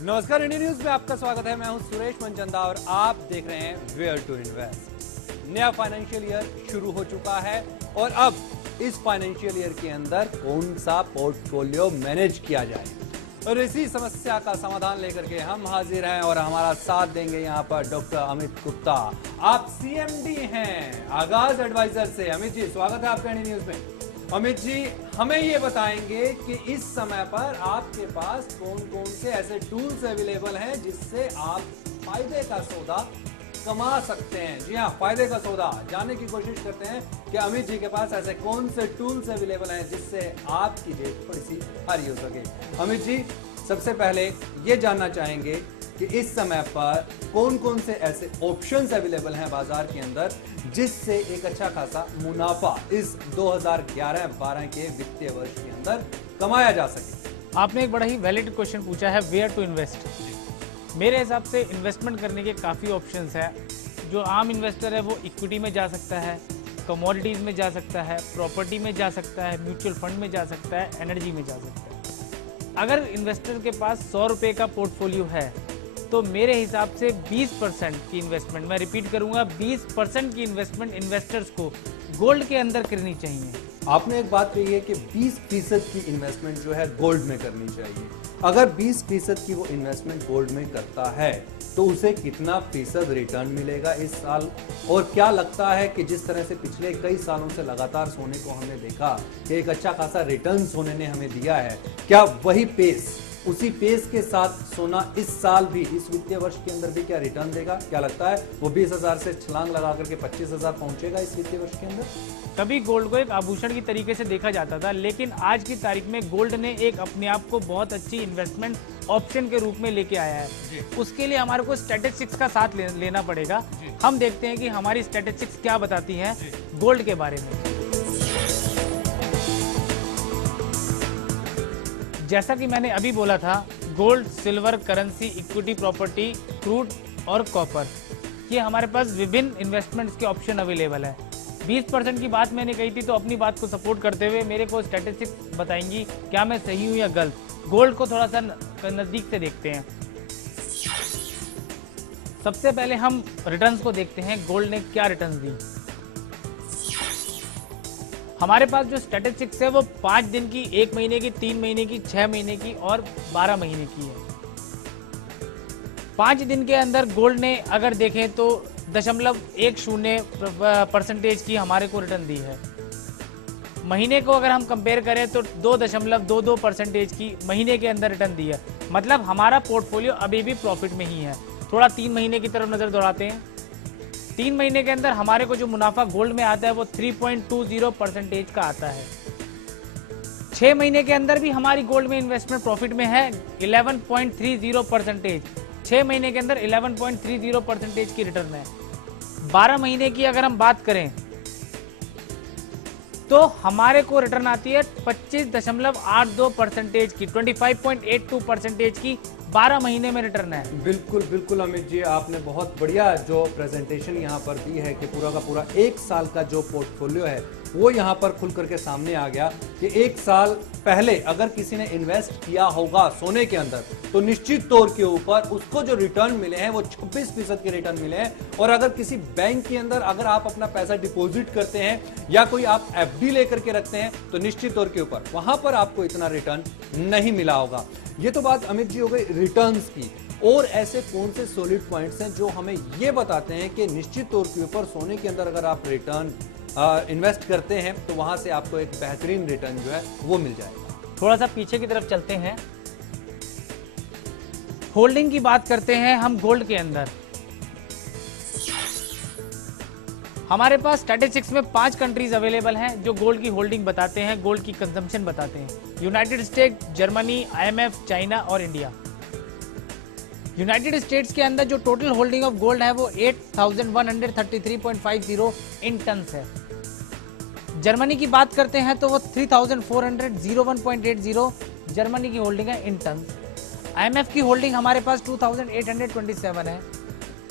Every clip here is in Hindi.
नमस्कार, इंडिया न्यूज में आपका स्वागत है। मैं हूं सुरेश मनचंदा और आप देख रहे हैं वेयर टू इन्वेस्ट। नया फाइनेंशियल ईयर शुरू हो चुका है और अब इस फाइनेंशियल ईयर के अंदर कौन सा पोर्टफोलियो मैनेज किया जाए, और इसी समस्या का समाधान लेकर के हम हाजिर हैं और हमारा साथ देंगे यहाँ पर डॉक्टर अमित गुप्ता। आप सीएमडी हैं आगाज एडवाइजर से। अमित जी, स्वागत है आपका इंडिया न्यूज में। अमित जी, हमें ये बताएंगे कि इस समय पर आपके पास कौन कौन से ऐसे टूल्स अवेलेबल हैं जिससे आप फायदे का सौदा कमा सकते हैं। जी हाँ, फायदे का सौदा जानने की कोशिश करते हैं कि अमित जी के पास ऐसे कौन से टूल्स अवेलेबल हैं जिससे आपकी जेब थोड़ी सी भारी हो सके। अमित जी, सबसे पहले ये जानना चाहेंगे कि इस समय पर कौन कौन से ऐसे ऑप्शंस अवेलेबल हैं बाजार के अंदर जिससे एक अच्छा खासा मुनाफा इस 2011-12 के वित्तीय वर्ष के अंदर कमाया जा सके। आपने एक बड़ा ही वैलिड क्वेश्चन पूछा है, वेयर टू इन्वेस्ट। मेरे हिसाब से इन्वेस्टमेंट करने के काफ़ी ऑप्शंस है। जो आम इन्वेस्टर है वो इक्विटी में जा सकता है, कमोडिटीज़ में जा सकता है, प्रॉपर्टी में जा सकता है, म्यूचुअल फंड में जा सकता है, एनर्जी में जा सकता है। अगर इन्वेस्टर के पास 100 रुपये का पोर्टफोलियो है तो मेरे हिसाब से 20% की इन्वेस्टमेंट, मैं रिपीट करूंगा, 20% की इन्वेस्टमेंट इन्वेस्टर्स को गोल्ड के अंदर करनी चाहिए। आपने एक बात कही है कि 20% की इन्वेस्टमेंट जो है गोल्ड में करनी चाहिए। अगर 20% की वो इन्वेस्टमेंट गोल्ड में करता है तो उसे कितना फीसद रिटर्न मिलेगा इस साल, और क्या लगता है कि जिस तरह से पिछले कई सालों से लगातार सोने को हमने देखा कि एक अच्छा खासा रिटर्न सोने ने हमें दिया है, क्या वही पेस, उसी पेस के साथ सोना इस साल भी, इस वित्तीय वर्ष के अंदर भी क्या रिटर्न देगा? क्या लगता है वो 20,000 से छलांग लगा करके 25,000 पहुंचेगा इस वित्तीय वर्ष के अंदर? कभी गोल्ड को एक आभूषण की तरीके से देखा जाता था, लेकिन आज की तारीख में गोल्ड ने एक अपने आप को बहुत अच्छी इन्वेस्टमेंट ऑप्शन के रूप में लेके आया है। उसके लिए हमारे को स्टैटिस्टिक्स का साथ लेना पड़ेगा। हम देखते हैं कि हमारी स्टैटिस्टिक्स क्या बताती हैं गोल्ड के बारे में। जैसा कि मैंने अभी बोला था, gold, silver, currency, equity, property, crude और कॉपर, ये हमारे पास विभिन्न इन्वेस्टमेंट्स के ऑप्शन अवेलेबल है। 20% की बात मैंने कही थी, तो अपनी बात को सपोर्ट करते हुए मेरे को स्टैटिस्टिक्स बताएंगी क्या मैं सही हूँ या गलत। गोल्ड को थोड़ा सा नज़दीक से देखते हैं। सबसे पहले हम रिटर्न्स को देखते हैं, गोल्ड ने क्या रिटर्न्स दी। हमारे पास जो स्टैटिस्टिक्स है वो 5 दिन की, 1 महीने की, 3 महीने की, 6 महीने की और 12 महीने की है। 5 दिन के अंदर गोल्ड ने अगर देखें तो 0.10% की हमारे को रिटर्न दी है। महीने को अगर हम कंपेयर करें तो 2.22% की महीने के अंदर रिटर्न दी है। मतलब हमारा पोर्टफोलियो अभी भी प्रॉफिट में ही है। थोड़ा 3 महीने की तरफ नजर दौड़ाते हैं। 3 महीने के अंदर हमारे को जो मुनाफा गोल्ड में आता है वो 3.20% का आता है। 6 महीने के अंदर भी हमारी गोल्ड में इन्वेस्टमेंट प्रॉफिट में है 11.30%। 6 महीने के अंदर 11.30% की रिटर्न है। 12 महीने की अगर हम बात करें तो हमारे को रिटर्न आती है 25.82% की, 25.82% की 12 महीने में रिटर्न है। बिल्कुल बिल्कुल अमित जी, आपने बहुत बढ़िया जो प्रेजेंटेशन यहाँ पर दी है कि पूरा का पूरा 1 साल का जो पोर्टफोलियो है वो यहाँ पर खुल करके सामने आ गया कि 1 साल पहले अगर किसी ने इन्वेस्ट किया होगा सोने के अंदर तो निश्चित तौर के ऊपर उसको जो रिटर्न मिले हैं वो 26% के रिटर्न मिले हैं। और अगर किसी बैंक के अंदर अगर आप अपना पैसा डिपॉजिट करते हैं या कोई आप एफडी लेकर के रखते हैं तो निश्चित तौर के ऊपर वहां पर आपको इतना रिटर्न नहीं मिला होगा। ये तो बात अमित जी हो गई रिटर्न्स की। और ऐसे कौन से सॉलिड पॉइंट्स हैं जो हमें ये बताते हैं कि निश्चित तौर के ऊपर सोने के अंदर अगर आप रिटर्न इन्वेस्ट करते हैं तो वहां से आपको एक बेहतरीन रिटर्न जो है वो मिल जाएगा। थोड़ा सा पीछे की तरफ चलते हैं, होल्डिंग की बात करते हैं हम गोल्ड के अंदर। हमारे पास स्टैटिस्टिक्स में 5 कंट्रीज अवेलेबल हैं जो गोल्ड की होल्डिंग बताते हैं, गोल्ड की कंजम्पशन बताते हैं। United state, Germany, IMF, China और इंडिया। यूनाइटेड स्टेट्स के अंदर जो टोटल होल्डिंग ऑफ गोल्ड है वो 8,133.50 इन टन्स है। जर्मनी की बात करते हैं तो वो 3,401.80 जर्मनी की होल्डिंग है इन टन्स। IMF की होल्डिंग हमारे पास 2,827 है।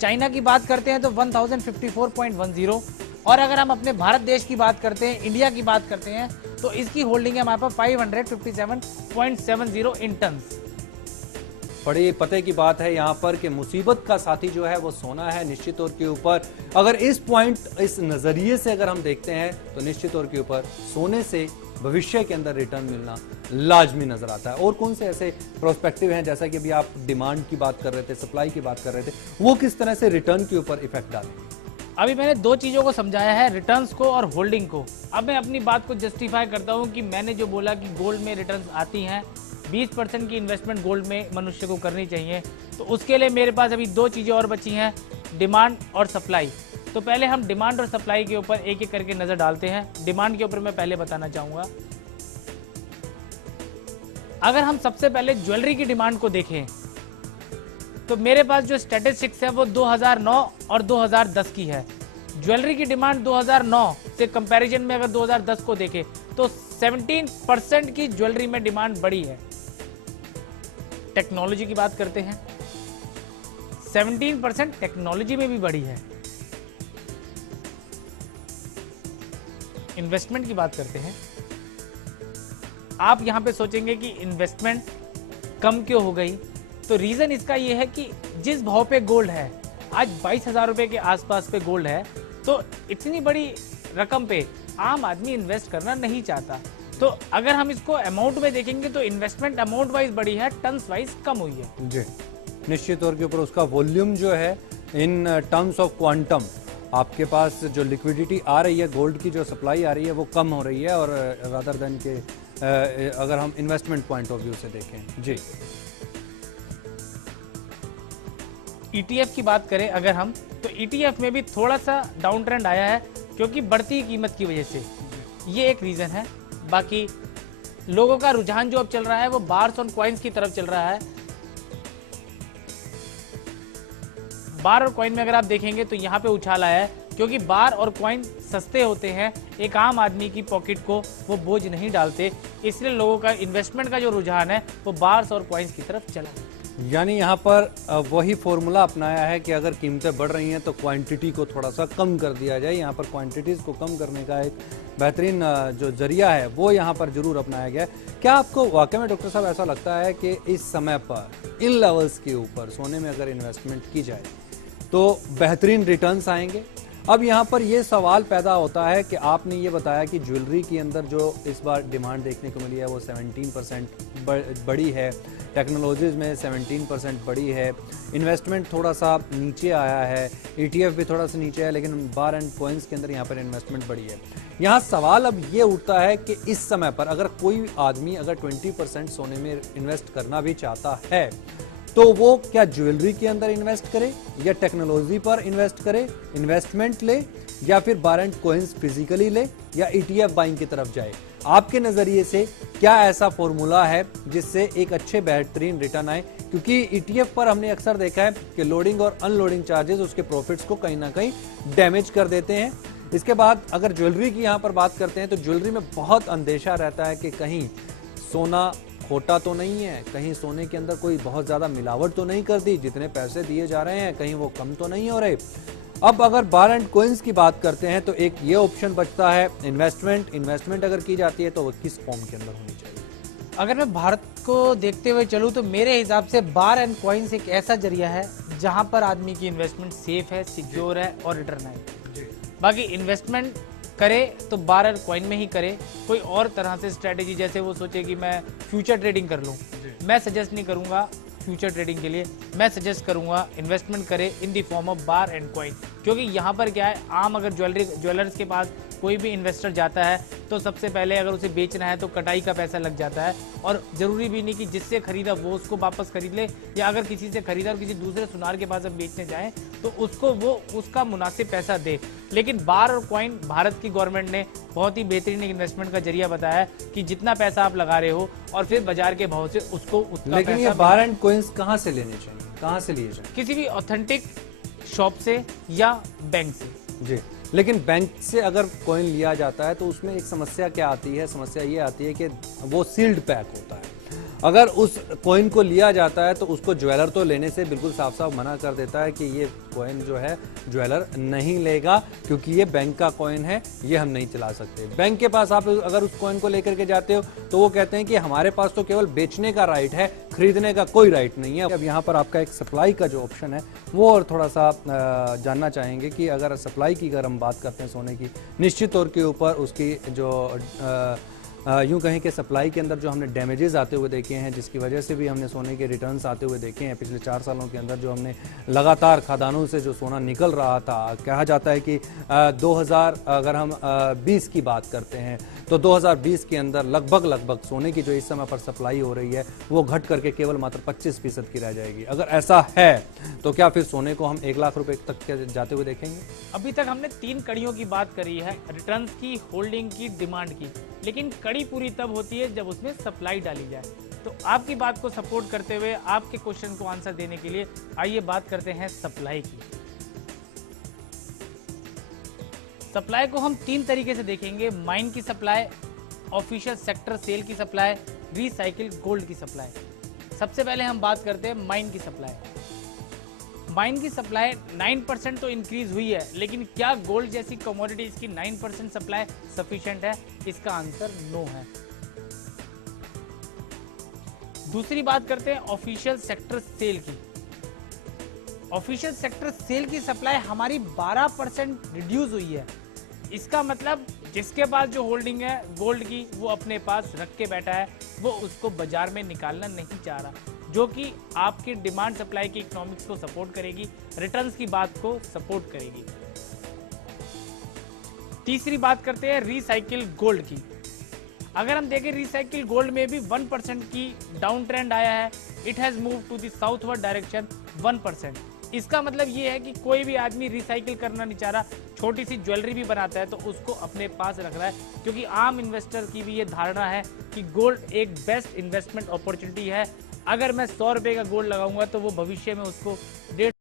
चाइना की बात करते हैं तो 1054.10। और अगर हम अपने भारत देश की बात करते हैं, इंडिया की बात करते हैं, तो इसकी होल्डिंग है हमारे पास 557.70 इन टन्स। बड़े पते की बात है यहाँ पर कि मुसीबत का साथी जो है वो सोना है निश्चित तौर के ऊपर। अगर इस पॉइंट, इस नज़रिए से अगर हम देखते हैं तो निश्चित तौर के ऊपर सोने से भविष्य के अंदर रिटर्न मिलना लाजमी नजर आता है। और कौन से ऐसे प्रोस्पेक्टिव हैं, जैसा कि अभी आप डिमांड की बात कर रहे थे, सप्लाई की बात कर रहे थे, वो किस तरह से रिटर्न के ऊपर इफेक्ट डालेंगे? अभी मैंने दो चीज़ों को समझाया है, रिटर्न्स को और होल्डिंग को। अब मैं अपनी बात को जस्टिफाई करता हूं कि मैंने जो बोला कि गोल्ड में रिटर्न्स आती हैं, 20% की इन्वेस्टमेंट गोल्ड में मनुष्य को करनी चाहिए। तो उसके लिए मेरे पास अभी दो चीज़ें और बची हैं, डिमांड और सप्लाई। तो पहले हम डिमांड और सप्लाई के ऊपर एक एक करके नज़र डालते हैं। डिमांड के ऊपर मैं पहले बताना चाहूँगा, अगर हम सबसे पहले ज्वेलरी की डिमांड को देखें तो मेरे पास जो स्टैटिस्टिक्स है वो 2009 और 2010 की है। ज्वेलरी की डिमांड 2009 से कंपैरिजन में अगर 2010 को देखें तो 17% की ज्वेलरी में डिमांड बढ़ी है। टेक्नोलॉजी की बात करते हैं, 17% टेक्नोलॉजी में भी बढ़ी है। इन्वेस्टमेंट की बात करते हैं, आप यहां पे सोचेंगे कि इन्वेस्टमेंट कम क्यों हो गई, तो रीजन इसका यह है कि जिस भाव पे गोल्ड है, आज 22,000 रुपए के आसपास पे गोल्ड है, तो इतनी बड़ी रकम पे आम आदमी इन्वेस्ट करना नहीं चाहता। तो अगर हम इसको अमाउंट में देखेंगे तो इन्वेस्टमेंट अमाउंट वाइज बढ़ी है, टन्स वाइज कम हुई है। जी, निश्चित तौर के ऊपर उसका वॉल्यूम जो है इन टर्म्स ऑफ क्वांटम, आपके पास जो लिक्विडिटी आ रही है, गोल्ड की जो सप्लाई आ रही है वो कम हो रही है, और रादर देन के अगर हम इन्वेस्टमेंट पॉइंट ऑफ व्यू से देखें। जी, ETF की बात करें अगर हम, तो ETF में भी थोड़ा सा डाउन ट्रेंड आया है क्योंकि बढ़ती कीमत की वजह से, ये एक रीजन है। बाकी लोगों का रुझान जो अब चल रहा है वो बार्स और कॉइन्स की तरफ चल रहा है। बार और कॉइन में अगर आप देखेंगे तो यहाँ पे उछाल आया है क्योंकि बार और कॉइन सस्ते होते हैं, एक आम आदमी की पॉकेट को वो बोझ नहीं डालते, इसलिए लोगों का इन्वेस्टमेंट का जो रुझान है वो बार्स और कॉइन्स की तरफ चला। यानी यहाँ पर वही फॉर्मूला अपनाया है कि अगर कीमतें बढ़ रही हैं तो क्वांटिटी को थोड़ा सा कम कर दिया जाए। यहाँ पर क्वांटिटीज़ को कम करने का एक बेहतरीन जो जरिया है वो यहाँ पर जरूर अपनाया गया है। क्या आपको वाकई में डॉक्टर साहब ऐसा लगता है कि इस समय पर इन लेवल्स के ऊपर सोने में अगर इन्वेस्टमेंट की जाए तो बेहतरीन रिटर्न्स आएंगे? अब यहाँ पर ये सवाल पैदा होता है कि आपने ये बताया कि ज्वेलरी के अंदर जो इस बार डिमांड देखने को मिली है वो 17% बढ़ी है, टेक्नोलॉजीज़ में 17% बढ़ी है, इन्वेस्टमेंट थोड़ा सा नीचे आया है, ETF भी थोड़ा सा नीचे है, लेकिन बार एंड कॉइन्स के अंदर यहाँ पर इन्वेस्टमेंट बढ़ी है। यहाँ सवाल अब ये उठता है कि इस समय पर अगर कोई आदमी अगर 20% सोने में इन्वेस्ट करना भी चाहता है तो वो क्या ज्वेलरी के अंदर इन्वेस्ट करे या टेक्नोलॉजी पर इन्वेस्ट करे, इन्वेस्टमेंट ले, या फिर बार एंड कॉइन्स फिजिकली ले, या ETF बाइंग की तरफ जाए? आपके नजरिए से क्या ऐसा फॉर्मूला है जिससे एक अच्छे बेहतरीन रिटर्न आए? क्योंकि ETF पर हमने अक्सर देखा है कि लोडिंग और अनलोडिंग चार्जेस उसके प्रॉफिट्स को कहीं ना कहीं डैमेज कर देते हैं। इसके बाद अगर ज्वेलरी की यहाँ पर बात करते हैं तो ज्वेलरी में बहुत अंदेशा रहता है कि कहीं सोना खोटा तो नहीं है, कहीं सोने के अंदर कोई बहुत ज्यादा मिलावट तो नहीं कर दी, जितने पैसे दिए जा रहे हैं कहीं वो कम तो नहीं हो रहे। अब अगर बार एंड कॉइन्स की बात करते हैं तो एक ये ऑप्शन बचता है इन्वेस्टमेंट अगर की जाती है तो वो किस फॉर्म के अंदर होनी चाहिए? अगर मैं भारत को देखते हुए चलूँ तो मेरे हिसाब से बार एंड कॉइन्स एक ऐसा जरिया है जहां पर आदमी की इन्वेस्टमेंट सेफ है, सिक्योर है और रिटर्न आए। बाकी इन्वेस्टमेंट करे तो बार एंड कॉइन में ही करे, कोई और तरह से स्ट्रेटेजी जैसे वो सोचे कि मैं फ्यूचर ट्रेडिंग कर लूँ, मैं सजेस्ट नहीं करूँगा फ्यूचर ट्रेडिंग के लिए। मैं सजेस्ट करूँगा इन्वेस्टमेंट करे in the form of bar and coin, क्योंकि यहाँ पर क्या है, आम अगर ज्वेलर्स के पास कोई भी इन्वेस्टर जाता है तो सबसे पहले अगर उसे बेचना है तो कटाई का पैसा लग जाता है, और ज़रूरी भी नहीं कि जिससे खरीदा वो उसको वापस खरीद ले, या अगर किसी से खरीदा और किसी दूसरे सुनार के पास अब बेचने जाए तो उसको वो उसका मुनासिब पैसा दे। लेकिन बार और कॉइन भारत की गवर्नमेंट ने बहुत ही बेहतरीन इन्वेस्टमेंट का जरिया बताया कि जितना पैसा आप लगा रहे हो और फिर बाजार के भाव से उसको उतना। लेकिन ये बार एंड कॉइन्स कहाँ से लेने चाहिए, कहाँ से लिए जाए? किसी भी ऑथेंटिक शॉप से या बैंक से। जी, लेकिन बैंक से अगर कॉइन लिया जाता है तो उसमें एक समस्या क्या आती है? समस्या ये आती है कि वो सील्ड पैक होता है अगर उस कॉइन को लिया जाता है तो उसको ज्वेलर तो लेने से बिल्कुल साफ साफ मना कर देता है कि ये कॉइन जो है ज्वेलर नहीं लेगा, क्योंकि ये बैंक का कॉइन है, ये हम नहीं चला सकते। बैंक के पास आप अगर उस कॉइन को लेकर के जाते हो तो वो कहते हैं कि हमारे पास तो केवल बेचने का राइट है, खरीदने का कोई राइट नहीं है। अब यहाँ पर आपका एक सप्लाई का जो ऑप्शन है वो और थोड़ा सा जानना चाहेंगे कि अगर सप्लाई की अगर हम बात करते हैं सोने की, निश्चित तौर के ऊपर उसकी जो यूं कहें कि सप्लाई के अंदर जो हमने डैमेजेस आते हुए देखे हैं, जिसकी वजह से भी हमने सोने के रिटर्न्स आते हुए देखे हैं पिछले 4 सालों के अंदर, जो हमने लगातार खदानों से जो सोना निकल रहा था। कहा जाता है कि 2000 अगर हम 20 की बात करते हैं तो 2020 के अंदर लगभग सोने की जो इस समय पर सप्लाई हो रही है वो घट करके केवल मात्र 25% की रह जाएगी। अगर ऐसा है तो क्या फिर सोने को हम 1 लाख रुपए तक के जाते हुए देखेंगे? अभी तक हमने 3 कड़ियों की बात करी है, रिटर्न्स की, होल्डिंग की, डिमांड की, लेकिन कड़ी पूरी तब होती है जब उसमें सप्लाई डाली जाए। तो आपकी बात को सपोर्ट करते हुए आपके क्वेश्चन को आंसर देने के लिए आइए बात करते हैं सप्लाई की। सप्लाई को हम 3 तरीके से देखेंगे, माइन की सप्लाई, ऑफिशियल सेक्टर सेल की सप्लाई, रिसाइकिल गोल्ड की सप्लाई। सबसे पहले हम बात करते हैं माइन की सप्लाई। माइन की सप्लाई 9% तो इंक्रीज हुई है, लेकिन क्या गोल्ड जैसी कमोडिटीज की 9% सप्लाई सफिशिएंट है? इसका आंसर नो है। दूसरी बात करते हैं ऑफिशियल सेक्टर सेल की। ऑफिशियल सेक्टर सेल की सप्लाई हमारी 12% रिड्यूस हुई है। इसका मतलब जिसके पास जो होल्डिंग है गोल्ड की वो अपने पास रख के बैठा है, वो उसको बाजार में निकालना नहीं चाह रहा, जो कि आपकी डिमांड सप्लाई की इकोनॉमिक्स को सपोर्ट करेगी, रिटर्न्स की बात को सपोर्ट करेगी। तीसरी बात करते हैं रिसाइकिल गोल्ड की। अगर हम देखें रिसाइकिल गोल्ड में भी 1% की डाउन ट्रेंड आया है। It has move to the southward direction 1%। इसका मतलब ये है कि कोई भी आदमी रिसाइकिल करना नहीं चाह रहा, छोटी सी ज्वेलरी भी बनाता है तो उसको अपने पास रख रहा है, क्योंकि आम इन्वेस्टर की भी ये धारणा है कि गोल्ड एक बेस्ट इन्वेस्टमेंट अपॉर्चुनिटी है। अगर मैं 100 रुपए का गोल्ड लगाऊंगा तो वो भविष्य में उसको 1.5